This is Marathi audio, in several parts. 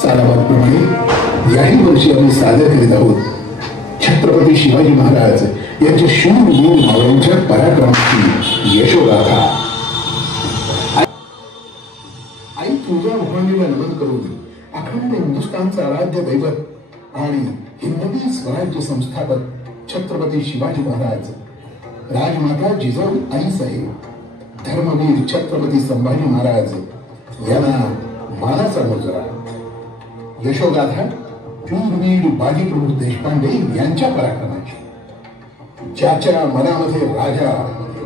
सालाबादप्रमाणे याही वर्षी आम्ही सादर करीत आहोत छत्रपती शिवाजी महाराज यांच्या शूरवीर मावळ्यांच्या पराक्रमाची यशोगाथा। आई तुळजा भवानीला नमन करून अखंड हिंदुस्थानचा आराध्य दैवत आणि हिंदवी स्वराज्य संस्थापक छत्रपती शिवाजी महाराज, राजमाता जिजाऊ आईसाहेब, धर्मवीर छत्रपती संभाजी महाराज यांना मानाचा मुजरा। यशोगाथा शूरवीर बाजीप्रभू देशपांडे यांच्या पराक्रमाची, ज्याच्या मनामध्ये राजा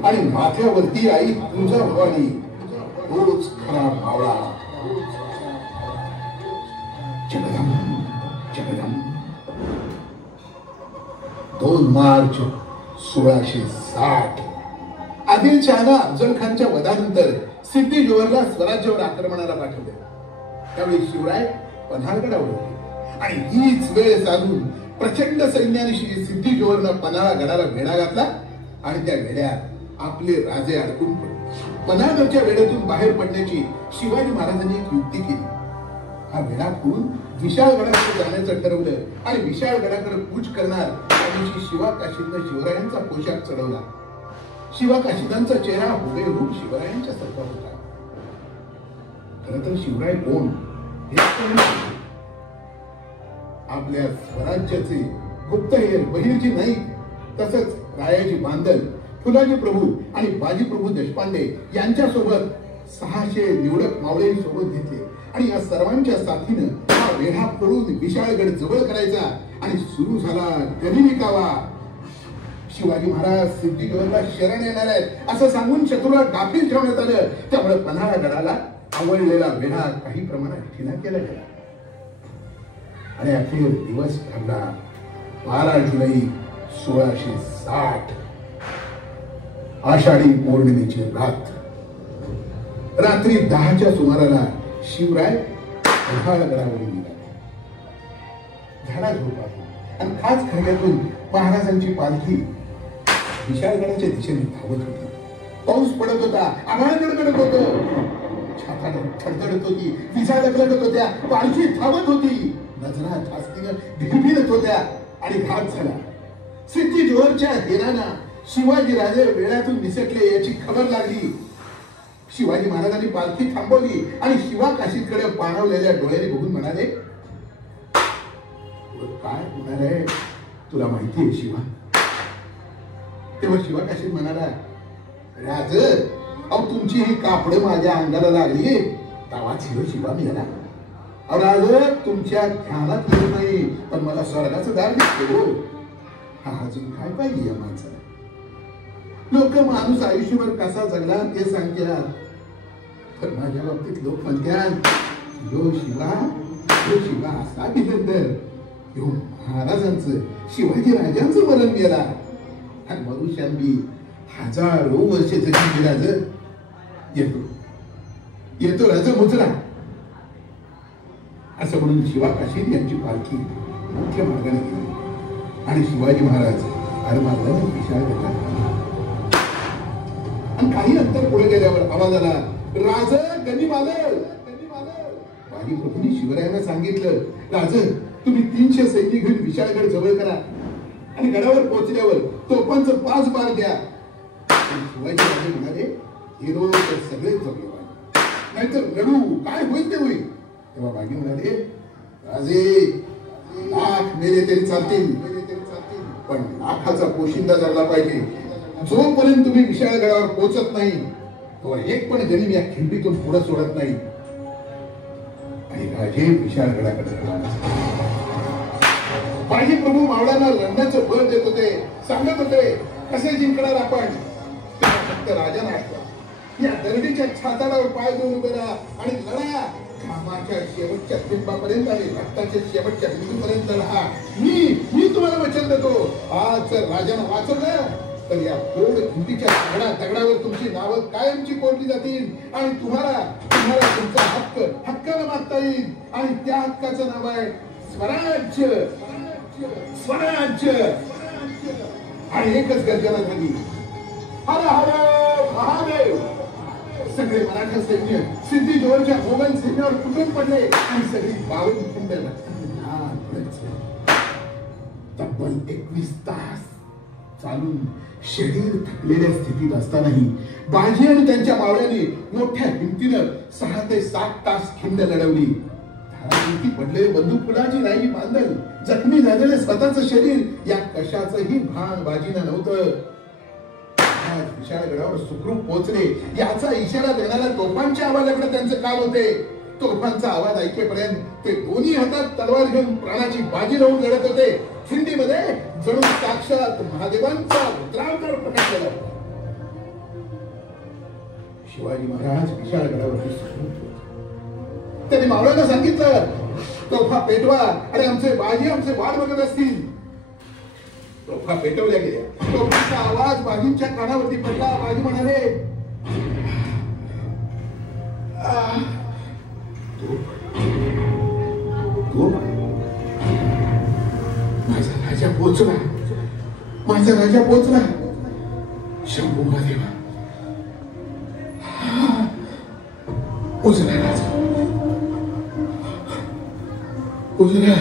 आणि माथ्यावरती आई तुळजा भवानी, तोच खरा मावळा। जगदम जगदम 2 मार्च 1660 आदिलशहाने अफजल खानच्या वधानंतर सिद्धी जोहरला स्वराज्यावर आक्रमणाला पाठवले। त्यावेळी शिवराय पन्हाळगडावर होते आणि हीच वेळ साधून प्रचंड सैन्याने सिद्धी जोहरनं पन्हाळा गडाला वेढा घातला आणि त्या वेढ्यात आपले राजे अडकून पडले। पन्हाळगडच्या वेढ्यातून बाहेर पडण्याची शिवाजी महाराजांनी एक युक्ती केली। हा वेढा फोडून विशाळगडाकडे जाण्याचं ठरवलं आणि विशाळगडाकडे कूच करणार त्या दिवशी शिवा काशीदनं शिवरायांचा पोशाख चढवला। शिवा काशीदांचा चेहरा हुबेहूब शिवरायांच्या सारखा होता। खरं तर शिवराय कोण हे आपल्या स्वराज्याचे गुप्तहेर बहिर्जी नाईक, तसंच रायाजी बांदल, फुलाजी प्रभू आणि बाजीप्रभू देशपांडे यांच्यासोबत 600 निवडक मावळे सोबत घेतले आणि या सर्वांच्या साथीनं हा वेढा फोडून विशाळगड जवळ करायचा आणि सुरू झाला गनिमिकावा। शिवाजी महाराज सिद्धी जोहरला शरण येणार आहेत असं सांगून शत्रूला गाफील ठेवण्यात आलं। त्यामुळे पन्हाळगडाला आवळलेला वेढा काही प्रमाणात ठिणा केला गेला आणि अखेर दिवस ठरला 12 जुलै 1660 आषाढी पौर्णिमेची रात। रात्री 10च्या सुमाराला शिवराय पन्हाळगडावरून निघाले। झाडा झोपात आणि खास खड्यातून महाराजांची पालखी विशाळगडाच्या दिशेने धावत होती। पाऊस पडत होता, आभाळ गडगडत होतं, छाता थरथरत होती, विजा लगलगत होत्या, पालखी धावत होती, नजरा ठासतीनं भिरभिरत होत्या आणि घात झाला। सिद्धी जोहरच्या हेरांना शिवाजी राजे वेळातून निसटले याची खबर लागली। शिवाजी महाराजांनी पालखी थांबवली आणि शिवा काशीदकडे पाणवलेल्या डोळ्याने बघून म्हणाले, काय होणार आहे तुला माहिती आहे शिवा? तेव्हा शिवा काशीद म्हणाला, राज अहो तुमची ही कापड माझ्या अंगाला लागली तेव्हाच हिरो शिवा मी आला। राज तुमच्या ध्यानात येत नाही पण मला स्वर्गाचं दार दिसतो। हा अजून काय पाहिजे या माणसाला? लोक माणूस आयुष्यभर कसा जगला ते सांगतात, तर माझ्या बाबतीत लोक म्हणतात यो शिवा असा बिलंदर, यो महाराजांचं शिवाजी राजांचं मरण गेला आणि मनुष्यांबी हजारो वर्ष जगली। राज येतो राज मुजरा असं म्हणून शिवा काशीद यांची पालखी मुख्य मार्गाने गेली आणि शिवाजी महाराज आडमार्गाने विशाळगडाला। आणि काही अंतर पुढे गेल्यावर आवाज आला, राज गनिम आलं। बाजीप्रभूंनी शिवरायांना सांगितलं, राज तुम्ही 300 सैनिक घेऊन विशाळगड जवळ करा आणि गडावर पोहोचल्यावर तोफांचं 5 बार द्या। शिवाजी राजे म्हणाले, हिरो तर सगळेच जमले नाहीतर लढू काय होईल ते होईल। तेव्हा बाजी म्हणाले, राजे लाख मेले तरी चालतील पण लाखाचा पोशिंदा झाला पाहिजे। जोपर्यंत तुम्ही विशाळगडावर पोहोचत नाही तो एक पण गनिम या खिंडीतून पुढे सोडत नाही। आणि राजे विशाळगडाकडे बाजीप्रभू मावळ्यांना लढण्याचं बळ देत होते, सांगत होते कसे जिंकणार आपण। फक्त राजाला आठवा, या दरडीच्या छाताडावर पाय देऊन उभे राहा आणि लढा। घामाच्या शेवटच्या थेंबापर्यंत आणि रक्ताच्या शेवटच्या बिंदूपर्यंत लढा। मी तुम्हाला वचन देतो, आज जर राजानं वाचवलं तर या गोड खिंडीच्या दगडावर तुमची नावं कायमची कोरली जातील आणि तुम्हाला तुमचा हक्काला मागता येईल आणि त्या हक्काचं नाव आहे स्वराज्य। आणि एकच गर्जना झाली, हर हर महादेव। सगळे मराठा सैन्य सिद्धी जोरच्या मोगल सैन्यावर तुटून पडले आणि सगळी बावली खिंड तब्बल 21 तास चालून शरीर थकलेल्या स्थितीत असतानाही बाजी आणि त्यांच्या मावळ्यांनी मोठ्या हिमतीनं 6 ते 7 तास खिंड लढवली. धारातीर्थी पडलेले बंदूक फुलाची राहिली बांधल, जखमी झालेले स्वतःच शरीर या कशाचंही भान बाजीनं नव्हतं. विशाळगडावर सुखरूप पोहोचले याचा इशारा देणाऱ्या तोफांच्या आवाजाकडे त्यांचे कान होते. तोफांचा आवाज ऐकेपर्यंत ते दोन्ही हातात तलवार घेऊन प्राणाची बाजी लावून लढत होते. खिंडीमध्ये जणू साक्षात महादेवांचा रुद्रावतार प्रकट झाला. शिवाजी महाराज विशाळगडावरती सुखरूप होते. त्यांनी मावळ्यांना सांगितलं, तोफा पेटवा आणि आमचे बाजी आमचे वाट बघत असतील. तोफा पेटवल्या गेल्या. तोफांचा आवाज बाजींच्या कानावरती पडला. बाजी म्हणाले, माझा राजा पोचला, माझा राजा पोचला. शंभू महादेवा, पोचला राजा, पोचला.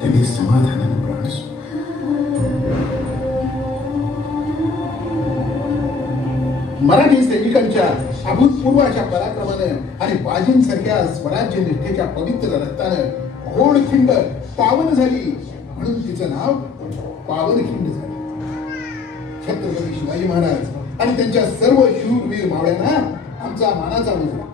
त्यांनी समाधानाने प्राण मराठी सैनिकांच्या अभूतपूर्वाच्या पराक्रमाने आणि बाजींसारख्या स्वराज्य निष्ठेच्या पवित्र रक्तानं घोडखिंड पावन झाली म्हणून तिचं नाव पावनखिंड झालं. छत्रपती शिवाजी महाराज आणि त्यांच्या सर्व शूरवीर मावळ्यांना आमचा मानाचा मुजरा.